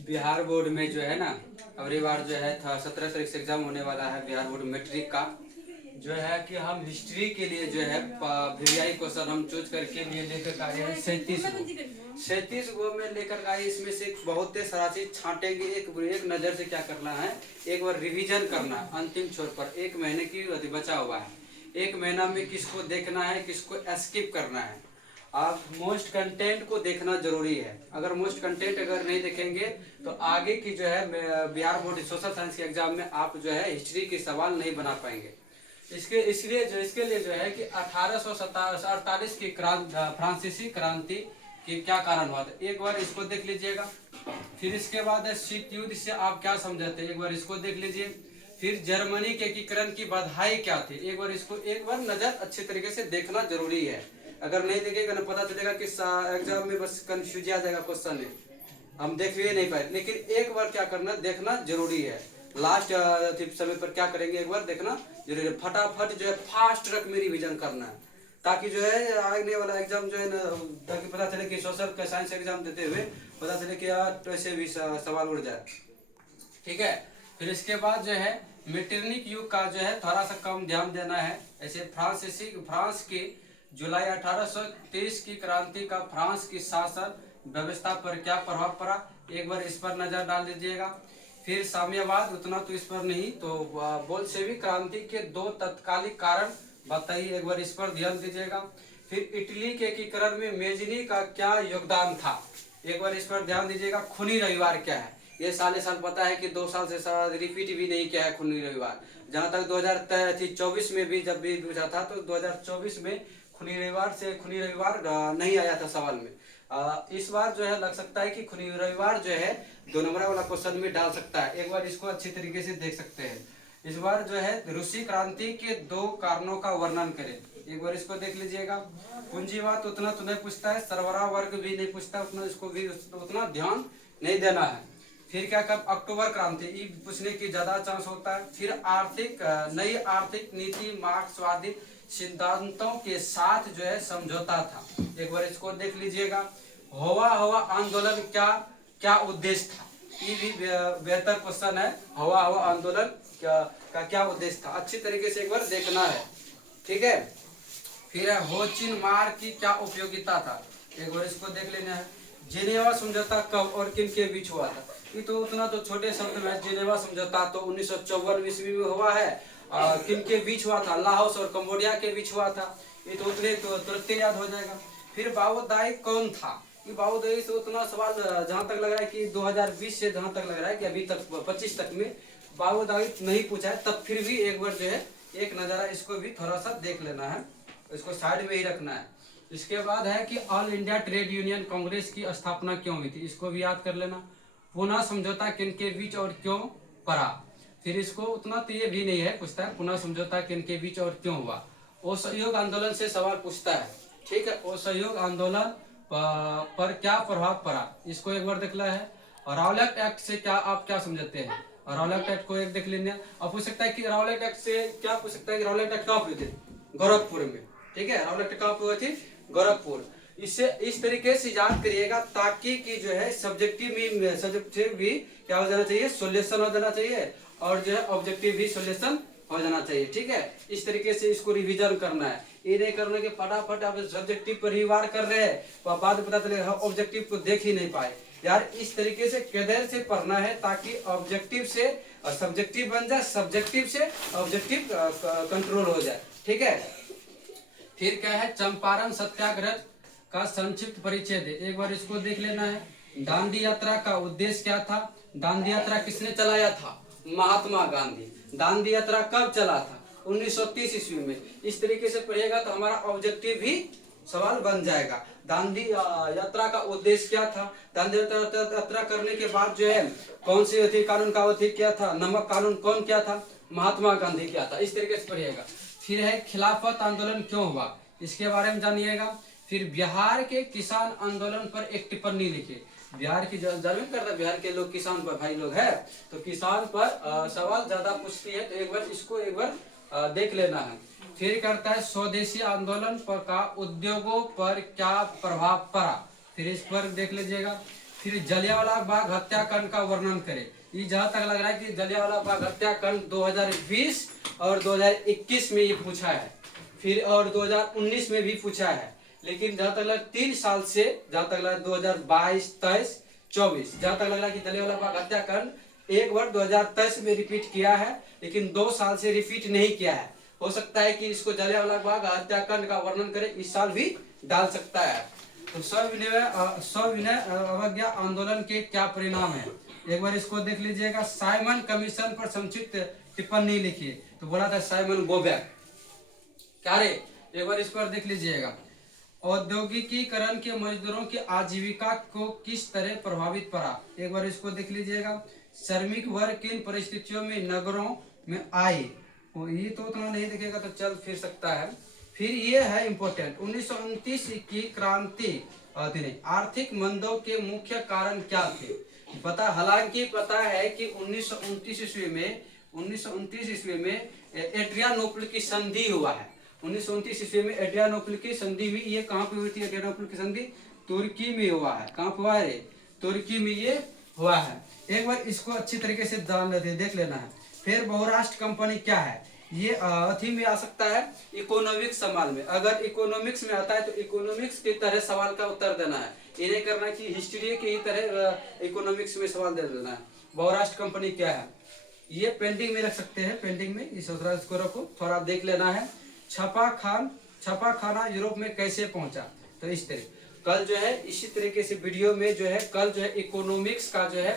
Bihar board में जो है ना, अगली बार जो है 17 तारीख से एग्जाम होने वाला है बिहार बोर्ड मैट्रिक का। जो है कि हम हिस्ट्री के लिए जो है वीवीआई क्वेश्चन हम चूज करके लिए लेकर आए हैं 37 गो में लेकर आए। इसमें से बहुत सारा चीज छांटेंगे। एक नजर से क्या करना है, एक बार रिवीजन करना है। अंतिम छोर पर 1 महीने की बचा हुआ है। 1 महीना में किसको देखना है, किसको स्किप करना है। आप मोस्ट कंटेंट को देखना जरूरी है। अगर मोस्ट कंटेंट अगर नहीं देखेंगे तो आगे की जो है बिहार बोर्ड सोशल साइंस के एग्जाम में आप जो है हिस्ट्री के सवाल नहीं बना पाएंगे। इसके लिए जो है कि 1848 की फ्रांसीसी क्रांति की क्या कारण हुआ था, एक बार इसको देख लीजिएगा। फिर इसके बाद है शीत युद्ध से आप क्या समझते हैं, एक बार इसको देख लीजिए। फिर जर्मनी के एकीकरण की बाधाएं क्या थी, एक बार इसको एक बार नजर अच्छे तरीके से देखना जरूरी है। अगर नहीं देखेगा ना पता चलेगा कि एग्जाम में बस कंफ्यूज आ जाएगा क्वेश्चन में, हम देख भी नहीं पाए। लेकिन एक बार क्या करना, देखना जरूरी है। लास्ट समय पर क्या करेंगे, एक बार देखना जरूरी है। फटाफट जो है फास्ट रख में रिविजन करना है, ताकि जो है आगे वाला एग्जाम जो है ना, ताकि पता चले कि सोशल साइंस एग्जाम देते हुए पता चले कि यार वैसे भी सवाल उड़ जाए। ठीक है। फिर इसके बाद जो है मेटरनिक युग का जो है थोड़ा सा कम ध्यान देना है। ऐसे फ्रांस की जुलाई 1830 की क्रांति का फ्रांस की शासन व्यवस्था पर क्या प्रभाव पड़ा, एक बार इस पर नजर डाल दीजिएगा। फिर साम्यवाद, उतना तो इस पर नहीं, तो बोल्शेविक क्रांति के 2 तत्कालिक कारण बताइए, एक बार इस पर ध्यान दीजिएगा। फिर इटली के एकीकरण में मेजनी का क्या योगदान था, एक बार इस पर ध्यान दीजिएगा। खूनी रविवार क्या है, ये साल पता है कि 2 साल से रिपीट भी नहीं किया है खूनी रविवार। जहां तक 2024 में भी जब भी पूछा था तो 2024 में खूनी रविवार नहीं आया था सवाल में। इस बार जो है लग सकता है कि खूनी रविवार जो है 2 नंबर वाला क्वेश्चन में डाल सकता है, एक बार इसको अच्छी तरीके से देख सकते हैं। इस बार जो है रूसी क्रांति के 2 कारणों का वर्णन करें, एक बार इसको देख लीजिएगा। पूंजीवाद उतना तो नहीं पूछता है, सरबराह वर्ग भी नहीं पूछता, उतना इसको भी उतना ध्यान नहीं देना है। फिर क्या कर अक्टूबर क्रांति, ये पूछने की ज्यादा चांस होता है। फिर नई आर्थिक नीति मार्क्सवादी सिद्धांतों के साथ जो है समझौता था, एक बार इसको देख लीजिएगा। हवा आंदोलन क्या उद्देश्य था, ये भी बेहतर क्वेश्चन है। हवा आंदोलन का क्या उद्देश्य था, अच्छी तरीके से एक बार देखना है। ठीक है। फिर हो चिन मार्ग की क्या उपयोगिता था, एक बार इसको देख लेना है। जेनेवा समझौता कब और किन के बीच हुआ था, ये तो उतना तो छोटे शब्द में। जेनेवा समझौता तो 1954 ईस्वी में हुआ है। किन के बीच हुआ था, लाओस और कंबोडिया के बीच हुआ था, ये तो उतने तो तुरंत याद हो जाएगा। फिर बाओदाई कौन था, ये बाओदाई से उतना सवाल जहां तक लग रहा है कि 2020 से जहां तक लग रहा है कि अभी तक 25 तक में बाओदाई नहीं पूछा है, तब फिर भी एक बार जो है एक नजारा इसको भी थोड़ा सा देख लेना है, इसको साइड में ही रखना है। इसके बाद है कि all India trade union Congress की स्थापना क्यों हुई थी, इसको भी याद कर लेना। पुनः समझौता किन के बीच और क्यों पड़ा, फिर इसको उतना तो ये भी नहीं है पूछता है, पुनः समझौता किन के बीच और क्यों हुआ। असहयोग आंदोलन से सवाल पूछता है। ठीक है। असहयोग आंदोलन पर क्या प्रभाव पड़ा, इसको एक बार देखना है। रावलेट एक्ट से आप क्या समझते हैं, रावलेट एक्ट को एक देख लेना। अब पूछ सकता है कि रावलेट एक्ट से क्या पूछ सकता है कि रावलेट एक्ट कहाँ हुए थे, गोरखपुर में। ठीक है। रावलेट एक्ट कहाँ हुए थे, गोरखपुर। इससे इस तरीके से याद करिएगा ताकि कि जो है सब्जेक्टिव भी क्या हो जाना चाहिए, सोल्यूशन हो जाना चाहिए, और जो है ऑब्जेक्टिव भी सोल्यूशन हो जाना चाहिए। ठीक है। इस तरीके से इसको रिवीजन करना है, ये नहीं करने के फटाफट आप सब्जेक्टिव पर ही वार कर रहे हैं, बाद में पता चलेगा ऑब्जेक्टिव को देख ही नहीं पाए। यार इस तरीके से कैदर से पढ़ना है ताकि ऑब्जेक्टिव से सब्जेक्टिव बन जाए, सब्जेक्टिव से ऑब्जेक्टिव कंट्रोल हो जाए। ठीक है। फिर क्या है, चंपारण सत्याग्रह का संक्षिप्त परिचय दे, एक बार इसको देख लेना है। दांडी यात्रा का उद्देश्य क्या था, दांडी यात्रा किसने चलाया था, महात्मा गांधी। दांडी यात्रा कब चला था, 1930 ईस्वी में। इस तरीके से पढ़िएगा तो हमारा ऑब्जेक्टिव भी सवाल बन जाएगा। दांडी यात्रा का उद्देश्य क्या था, दांडी यात्रा करने के बाद जो है कौन सी थी कानून का अवधि क्या था, नमक कानून कौन क्या था, महात्मा गांधी क्या था, इस तरीके से पढ़िएगा। फिर है खिलाफत आंदोलन क्यों हुआ, इसके बारे में जानिएगा। फिर बिहार के किसान आंदोलन पर एक टिप्पणी लिखिए। बिहार की जरूर करता है, बिहार के लोग किसान पर भाई लोग है, तो किसान पर सवाल ज्यादा पूछती है, तो एक बार इसको एक बार देख लेना है। फिर करता है स्वदेशी आंदोलन पर का उद्योगों पर क्या प्रभाव पड़ा, फिर इस पर देख लीजिएगा। फिर जलियांवाला बाग हत्याकांड का वर्णन करें। ये जहां तक लग रहा है कि जलियांवाला बाग हत्याकांड 2020 और 2021 में ये पूछा है, फिर और 2019 में भी पूछा है, लेकिन जहां तक लग 3 साल से, जहां तक लग 2022, 23, 24, जहां तक लग रहा है कि जलियांवाला बाग हत्याकांड एक बार 2023 में रिपीट किया है, लेकिन 2 साल से रिपीट नहीं किया है। हो सकता है कि इसको जलियांवाला बाग हत्याकांड का वर्णन करे इस साल भी डाल सकता है। तो सविनय अवज्ञा आंदोलन के क्या परिणाम है, एक बार इसको देख लीजिएगा। साइमन कमीशन पर संक्षिप्त टिप्पणी लिखिए, तो बोला था साइमन गोबैक। क्या रे, एक बार इस पर देख लीजिएगा। औद्योगिकीकरण के मजदूरों की आजीविका को किस तरह प्रभावित पड़ा, एक बार इसको देख लीजिएगा। श्रमिक वर्ग किन परिस्थितियों में नगरों में आए, ये तो उतना नहीं दिखेगा तो चल फिर सकता है। फिर ये है इंपॉर्टेंट, 1929 की क्रांति आर्थिक मंदों के मुख्य कारण क्या थे, पता, हालांकि पता है कि 1929 ईस्वी में एड्रियानोपल की संधि हुआ है। 1929 ईस्वी में एड्रियानोपल की संधि हुई। ये कहाँ पे हुई थी एड्रियानोपल की संधि? तुर्की में हुआ है। कहाँ पे हुआ है? तुर्की में ये हुआ है। एक बार इसको अच्छी तरीके से जान लेते, देख लेना है। फिर बहुराष्ट्र कंपनी क्या है, ये अथी में आ सकता है इकोनॉमिक्स सवाल में। अगर इकोनॉमिक्स में आता है तो इकोनॉमिक्स की तरह सवाल का उत्तर देना है, ये नहीं करना कि हिस्ट्री की तरह इकोनॉमिक्स में सवाल दे देना है। बहुराष्ट्र कंपनी क्या है, ये पेंडिंग में रख सकते हैं, पेंडिंग में इस इसको रखो, थोड़ा देख लेना है। छापाखाना यूरोप में कैसे पहुंचा, तो इस तरह कल जो है इसी तरीके से वीडियो में जो है कल जो है इकोनॉमिक्स का जो है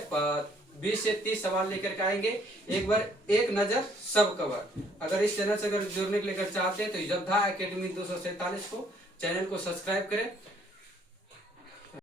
20 से 30 सवाल लेकर के आएंगे। एक बार एक नजर सब कवर। अगर इस चैनल से अगर जुड़ने के लिए चाहते हैं तो योद्धा एकेडमी 247 को चैनल को सब्सक्राइब करें